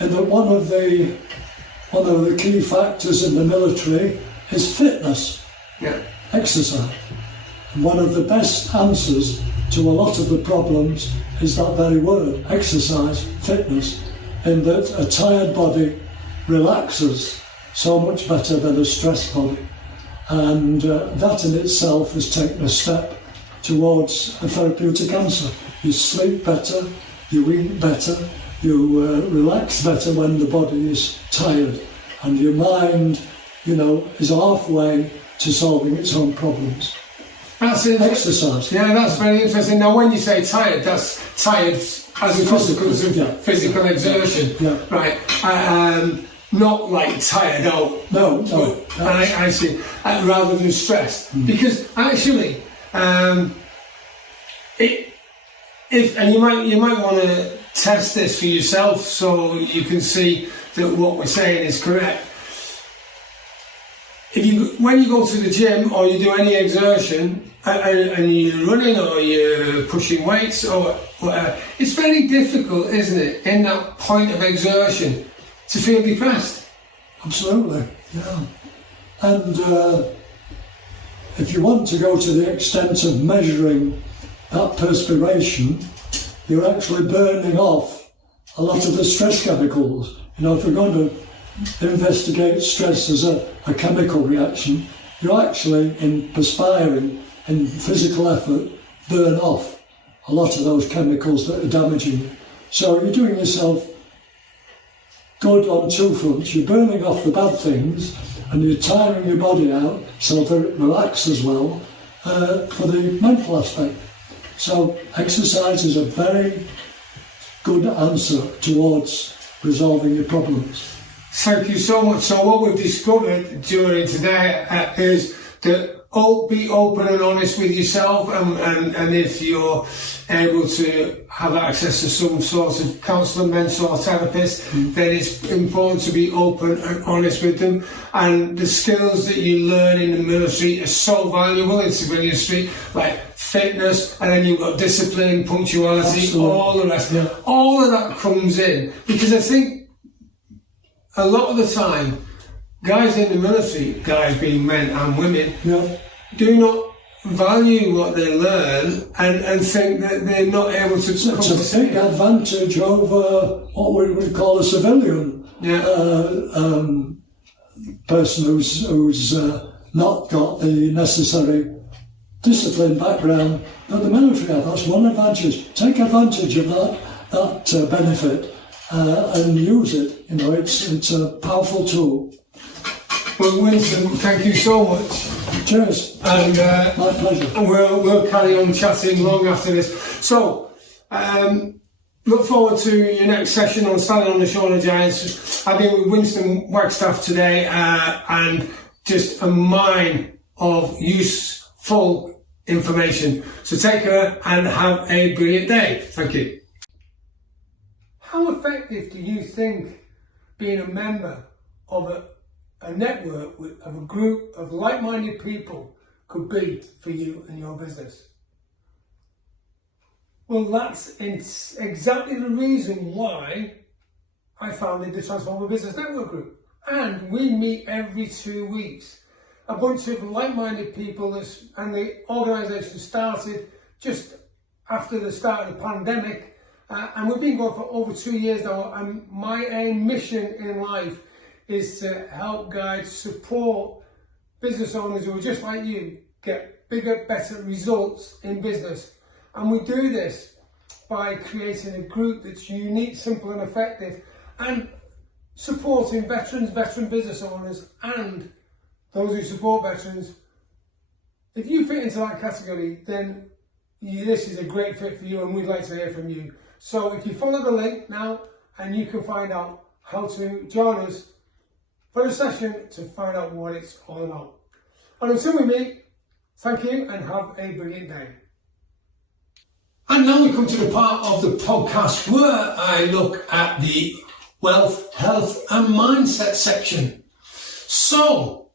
And that one of the key factors in the military is fitness, exercise. And one of the best answers to a lot of the problems is that very word, exercise, fitness, in that a tired body relaxes so much better than a stressed body. And that in itself has taken a step towards a therapeutic answer. You sleep better, you eat better, you relax better when the body is tired, and your mind, is halfway to solving its own problems. That's exercise. Yeah, that's very interesting. Now, when you say tired, that's tired as a consequence of physical exertion, right? Not like tired out. No. I see. Rather than stressed, because actually, you might want to test this for yourself so you can see that what we're saying is correct. When you go to the gym or you do any exertion and you're running or you're pushing weights or whatever, it's very difficult, isn't it, in that point of exertion to feel depressed? Absolutely, yeah. And if you want to go to the extent of measuring that perspiration, you're actually burning off a lot of the stress chemicals. If we're going to investigate stress as a chemical reaction, you actually, in perspiring, in physical effort, burn off a lot of those chemicals that are damaging you. So you're doing yourself good on two fronts. You're burning off the bad things and you're tiring your body out so that it relaxes well for the mental aspect. So exercise is a very good answer towards resolving your problems. Thank you so much. So what we've discovered during today is that be open and honest with yourself, and if you're able to have access to some sort of counsellor, mentor, therapist, then it's important to be open and honest with them. And the skills that you learn in the military are so valuable in civilian street, like fitness, and then you've got discipline, punctuality, Absolutely. All the rest. Yeah. All of that comes in, because I think a lot of the time, guys in the military, guys being men and women, do not value what they learn and think that they're not able to... It's a big advantage over what we would call a civilian person who's not got the necessary discipline background that the military have. That's one advantage. Take advantage of that benefit and use it. You know, it's a powerful tool. Well, Winston, thank you so much. Cheers. And my pleasure. We'll carry on chatting long after this. So, look forward to your next session on Standing on the Shoulder Giants. I've been with Winston Wagstaff today, and just a mine of useful information. So take care and have a brilliant day. Thank you. How effective do you think being a member of a network of a group of like-minded people could be for you and your business? Well, that's exactly the reason why I founded the Transferable Business Network Group. And we meet every 2 weeks. A bunch of like-minded people, and the organisation started just after the start of the pandemic. And we've been going for over 2 years now. And my aim, mission in life is to help guide, support business owners who are just like you get bigger, better results in business. And we do this by creating a group that's unique, simple and effective, and supporting veterans, veteran business owners, and those who support veterans. If you fit into that category, then this is a great fit for you, and we'd like to hear from you. So if you follow the link now, and you can find out how to join us for a session to find out what it's all about. And until we meet, thank you and have a brilliant day. And now we come to the part of the podcast where I look at the wealth, health and mindset section. So,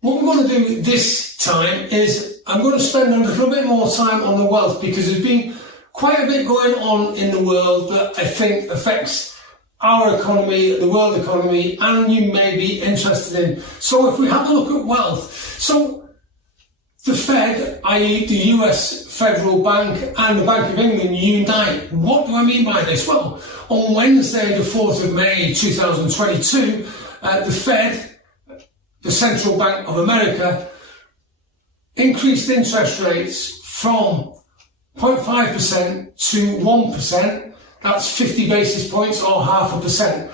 what we're going to do this time is I'm going to spend a little bit more time on the wealth, because there's been quite a bit going on in the world that I think affects our economy, the world economy, and you may be interested in. So if we have a look at wealth, so the Fed, i.e. the US Federal Bank and the Bank of England unite. What do I mean by this? Well, on Wednesday the 4th of May 2022, the Fed, the Central Bank of America, increased interest rates from 0.5% to 1%. That's 50 basis points or 0.5%.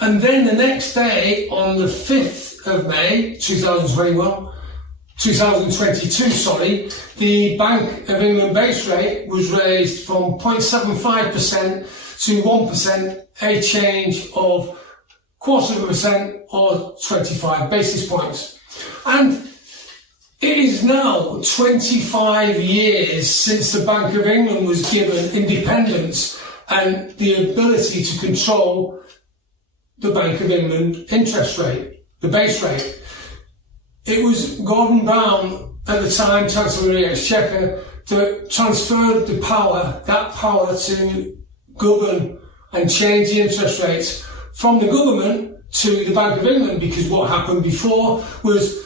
And then the next day, on the 5th of May 2022, the Bank of England base rate was raised from 0.75% to 1%, a change of 0.25% or 25 basis points. And it is now 25 years since the Bank of England was given independence and the ability to control the Bank of England interest rate, the base rate. It was Gordon Brown, at the time Chancellor of the Exchequer, that transferred the power to govern and change the interest rates from the government to the Bank of England, because what happened before was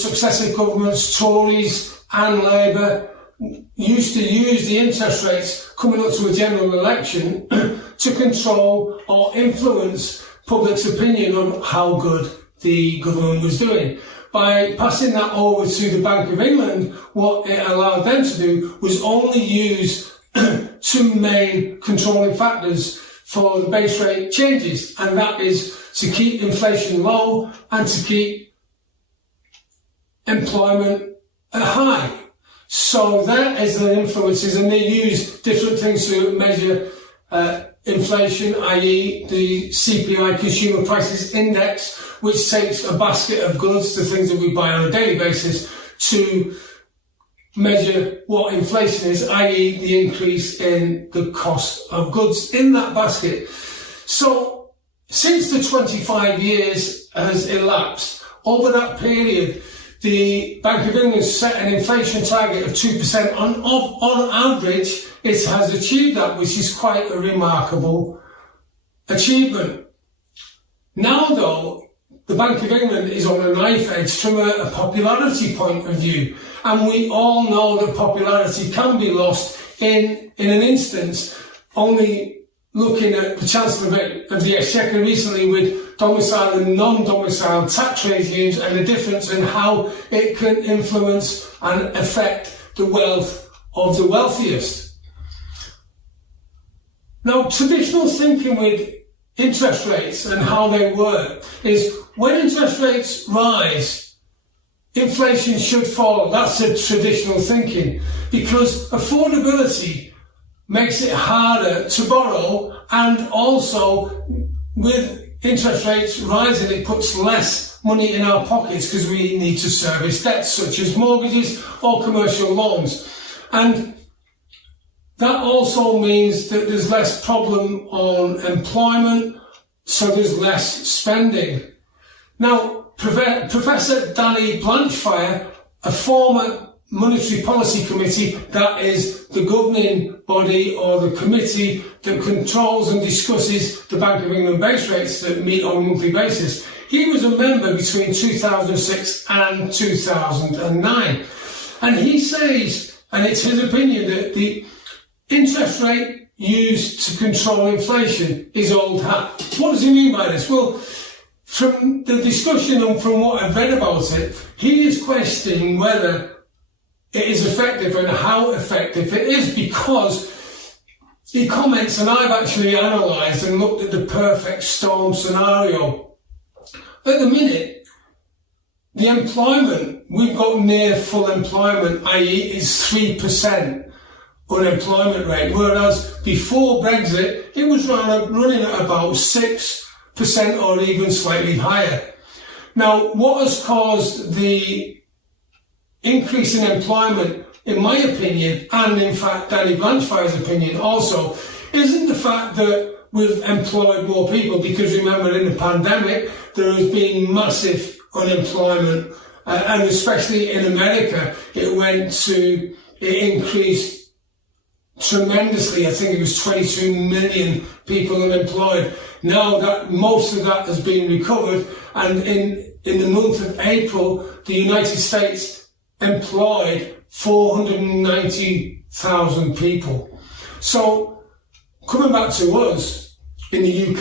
successive governments, Tories and Labour, used to use the interest rates coming up to a general election to control or influence public's opinion on how good the government was doing. By passing that over to the Bank of England, what it allowed them to do was only use two main controlling factors for the base rate changes, and that is to keep inflation low and to keep employment high. So that is their influences, and they use different things to measure inflation, i.e. the CPI, Consumer Prices Index, which takes a basket of goods, the things that we buy on a daily basis, to measure what inflation is, i.e. the increase in the cost of goods in that basket. So since the 25 years has elapsed, over that period, the Bank of England set an inflation target of 2%. On average, it has achieved that, which is quite a remarkable achievement. Now, though, the Bank of England is on a knife edge from a popularity point of view. And we all know that popularity can be lost in an instance. Only looking at the Chancellor of the Exchequer recently with domicile and non-domicile tax regimes and the difference in how it can influence and affect the wealth of the wealthiest. Now, traditional thinking with interest rates and how they work is when interest rates rise, inflation should fall. That's a traditional thinking because affordability makes it harder to borrow, and also with interest rates rising, it puts less money in our pockets because we need to service debts such as mortgages or commercial loans. And that also means that there's less problem on employment, so there's less spending. Now, Professor Danny Blanchfire, a former Monetary Policy Committee, that is the governing body or the committee that controls and discusses the Bank of England base rates that meet on a monthly basis. He was a member between 2006 and 2009. And he says, and it's his opinion, that the interest rate used to control inflation is old hat. What does he mean by this? Well, from the discussion and from what I've read about it, he is questioning whether it is effective and how effective it is, because he comments, and I've actually analysed and looked at the perfect storm scenario. At the minute, the employment, we've got near full employment, i.e. is 3% unemployment rate, whereas before Brexit, it was running at about 6% or even slightly higher. Now, what has caused the increase in employment, in my opinion, and in fact Danny Blanchfire's opinion also, isn't the fact that we've employed more people, because remember in the pandemic there has been massive unemployment, and especially in America it increased tremendously. I think it was 22 million people unemployed. Now that most of that has been recovered, and in the month of April the United States employed 490,000 people. So, coming back to us in the UK,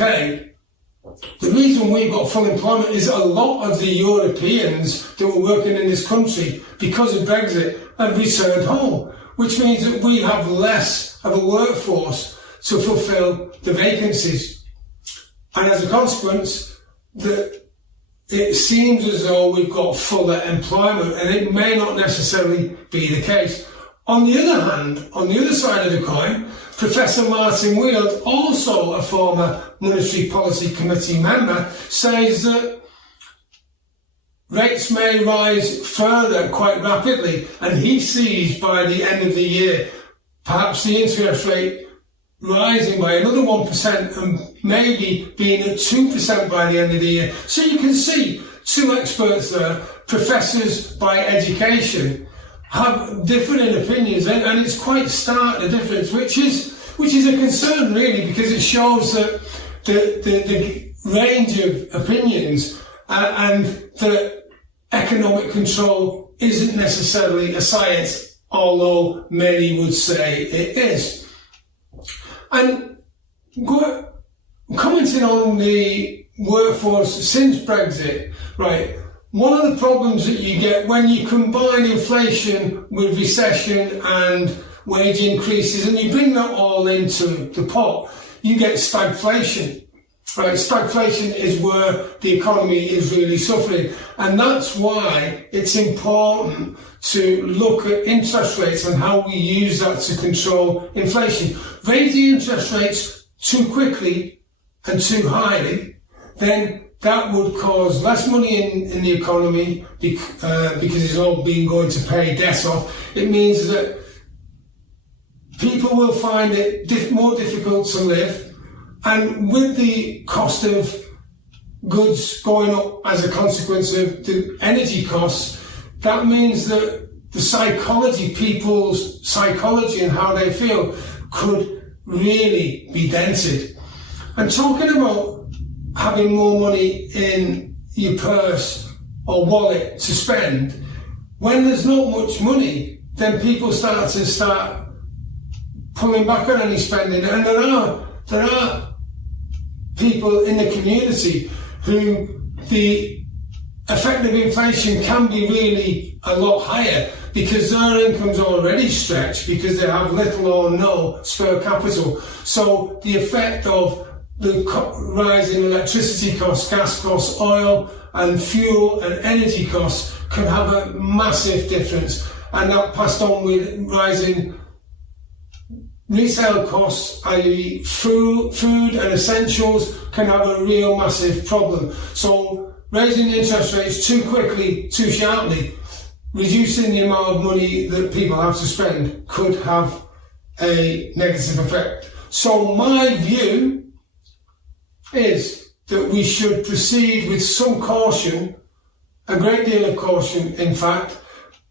the reason we've got full employment is a lot of the Europeans that were working in this country because of Brexit have returned home, which means that we have less of a workforce to fulfil the vacancies. And as a consequence, it seems as though we've got fuller employment, and it may not necessarily be the case. On the other hand, on the other side of the coin, Professor Martin Weald, also a former Monetary Policy Committee member, says that rates may rise further quite rapidly, and he sees by the end of the year perhaps the interest rate rising by another 1% and maybe being at 2% by the end of the year. So you can see two experts there, professors by education, have different opinions, and it's quite stark, the difference, which is a concern really, because it shows that the range of opinions and that economic control isn't necessarily a science, although many would say it is. And commenting on the workforce since Brexit, right, one of the problems that you get when you combine inflation with recession and wage increases and you bring that all into the pot, you get stagflation. Right, stagflation is where the economy is really suffering, and that's why it's important to look at interest rates and how we use that to control inflation. Raising interest rates too quickly and too highly, then that would cause less money in the economy because it's all been going to pay debt off. It means that people will find it more difficult to live. And with the cost of goods going up as a consequence of the energy costs, that means that the psychology, people's psychology and how they feel could really be dented. And talking about having more money in your purse or wallet to spend, when there's not much money, then people start pulling back on any spending. And there are people in the community who the effect of inflation can be really a lot higher because their income's already stretched because they have little or no spare capital. So the effect of the rise in electricity costs, gas costs, oil and fuel and energy costs can have a massive difference. And that passed on with rising retail costs, i.e. food and essentials, can have a real massive problem. So raising interest rates too quickly, too sharply, reducing the amount of money that people have to spend could have a negative effect. So my view is that we should proceed with some caution, a great deal of caution in fact,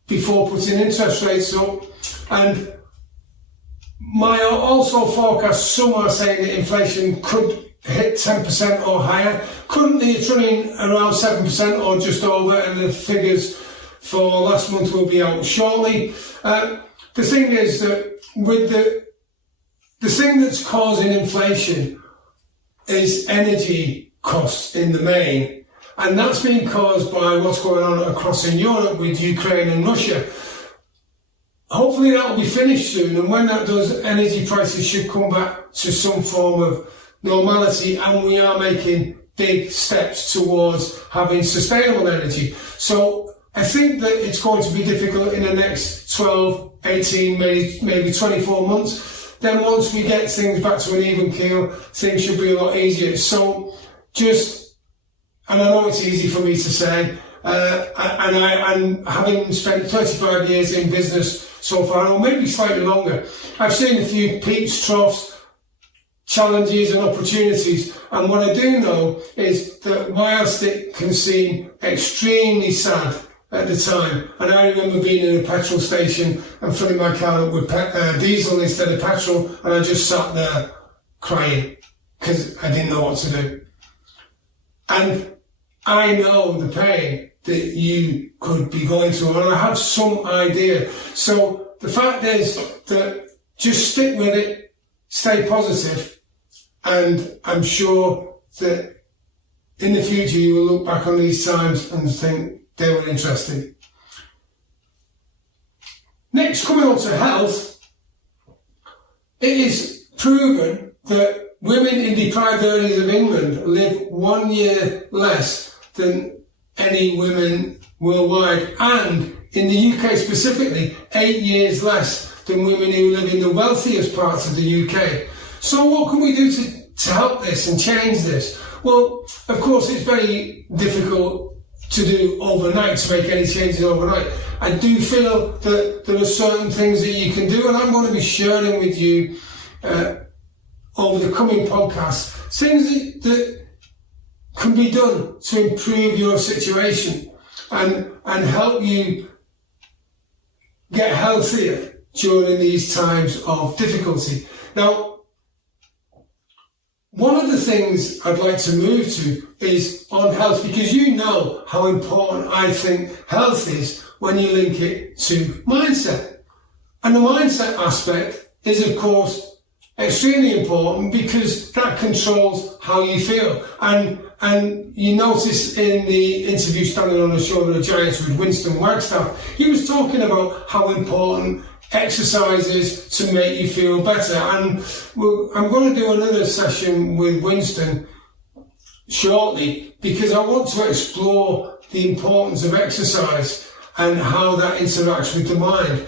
before putting interest rates up. And my also forecast, some are saying that inflation could hit 10% or higher. Currently it's running around 7% or just over, and the figures for last month will be out shortly. The thing is that with the thing that's causing inflation is energy costs in the main, and that's being caused by what's going on across in Europe with Ukraine and Russia. Hopefully that will be finished soon, and when that does, energy prices should come back to some form of normality, and we are making big steps towards having sustainable energy. So I think that it's going to be difficult in the next 12, 18, maybe 24 months. Then once we get things back to an even keel, things should be a lot easier. So and I know it's easy for me to say, and having spent 35 years in business so far, or maybe slightly longer, I've seen a few peaks, troughs, challenges and opportunities. And what I do know is that whilst it can seem extremely sad at the time, and I remember being in a petrol station and filling my car up with diesel instead of petrol, and I just sat there crying because I didn't know what to do. And I know the pain that you could be going through, and I have some idea. So the fact is that just stick with it, stay positive, and I'm sure that in the future you will look back on these times and think they were interesting. Next, coming on to health, it is proven that women in deprived areas of England live 1 year less than any women worldwide, and in the UK specifically, 8 years less than women who live in the wealthiest parts of the UK. So what can we do to help this and change this? Well, of course, it's very difficult to do overnight, to make any changes overnight. I do feel that there are certain things that you can do, and I'm going to be sharing with you over the coming podcasts, things that can be done to improve your situation and help you get healthier during these times of difficulty. Now, one of the things I'd like to move to is on health, because you know how important I think health is when you link it to mindset. And the mindset aspect is, of course, extremely important because that controls how you feel. And you notice in the interview Standing on the Shoulder of Giants with Winston Wagstaff, he was talking about how important exercise is to make you feel better. And I'm going to do another session with Winston shortly because I want to explore the importance of exercise and how that interacts with the mind.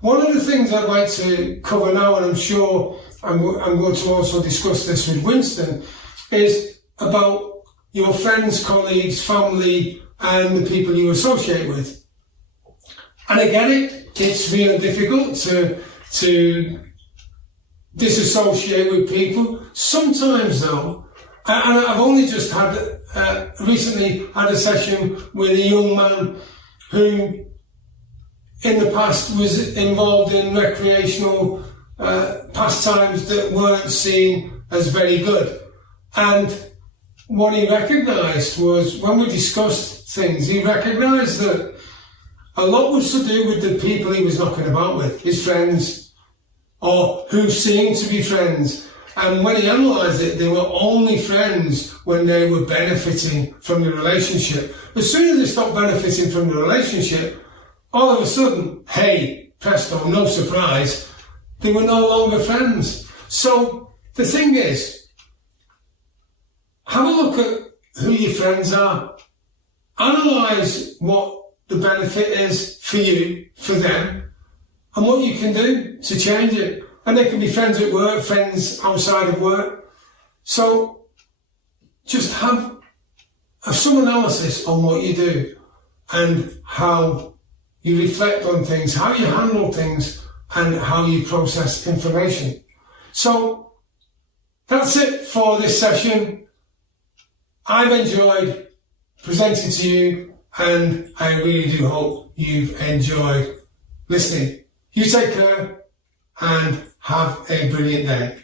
One of the things I'd like to cover now, and I'm sure I'm going to also discuss this with Winston, is about your friends, colleagues, family, and the people you associate with. And I get it. It's really difficult to disassociate with people. Sometimes though, and I've only just recently had a session with a young man who in the past was involved in recreational pastimes that weren't seen as very good. And what he recognised was, when we discussed things, he recognised that a lot was to do with the people he was knocking about with, his friends, or who seemed to be friends. And when he analysed it, they were only friends when they were benefiting from the relationship. As soon as they stopped benefiting from the relationship, all of a sudden, hey, presto, no surprise, they were no longer friends. So the thing is, have a look at who your friends are. Analyse what the benefit is for you, for them, and what you can do to change it. And they can be friends at work, friends outside of work. So just have some analysis on what you do and how you reflect on things, how you handle things, and how you process information. So that's it for this session. I've enjoyed presenting to you, and I really do hope you've enjoyed listening. You take care and have a brilliant day.